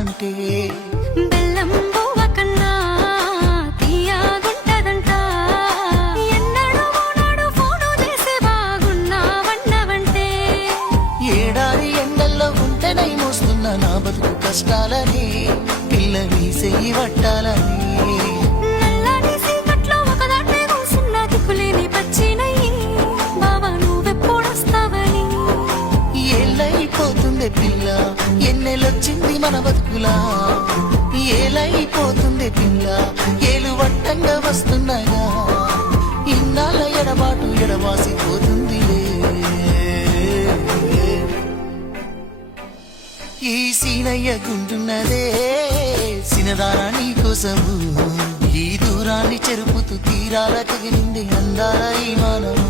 నువ్వంటే బెల్లం బువ్వ కన్నా తీయగుంటదంట ఎన్నడూ నాడు ఫోను చేసి బాగున్నావన్నవంటే ఏడాది ఎండల్లో ఉంటేనై మోస్తున్న నా బతుకు కష్టాలని పిల్ల నీ చెయ్యి పట్టాలని నల్లని సీకట్లో ఒకదాన్నే కూసున్న దిక్కులేని పచ్చినయ్యి బావా నువ్వెప్పుడొస్తావని ఏళ్ళైపోతుంది పిల్ల ఎన్నెలొచ్చింది మన బతుకులా ఏలైపోతుంది పిల్ల ఏలు వట్టంగా వస్తున్నాగా ఇన్నాళ్ళ ఎడబాటు ఎడవాసిపోతుంది ఈ సీనయ్య గుంటున్నదే సినదారా నీ కోసము ఈ దూరాన్ని చెరుపుతూ తీరాల కగిలింది అందాల ఈ మానము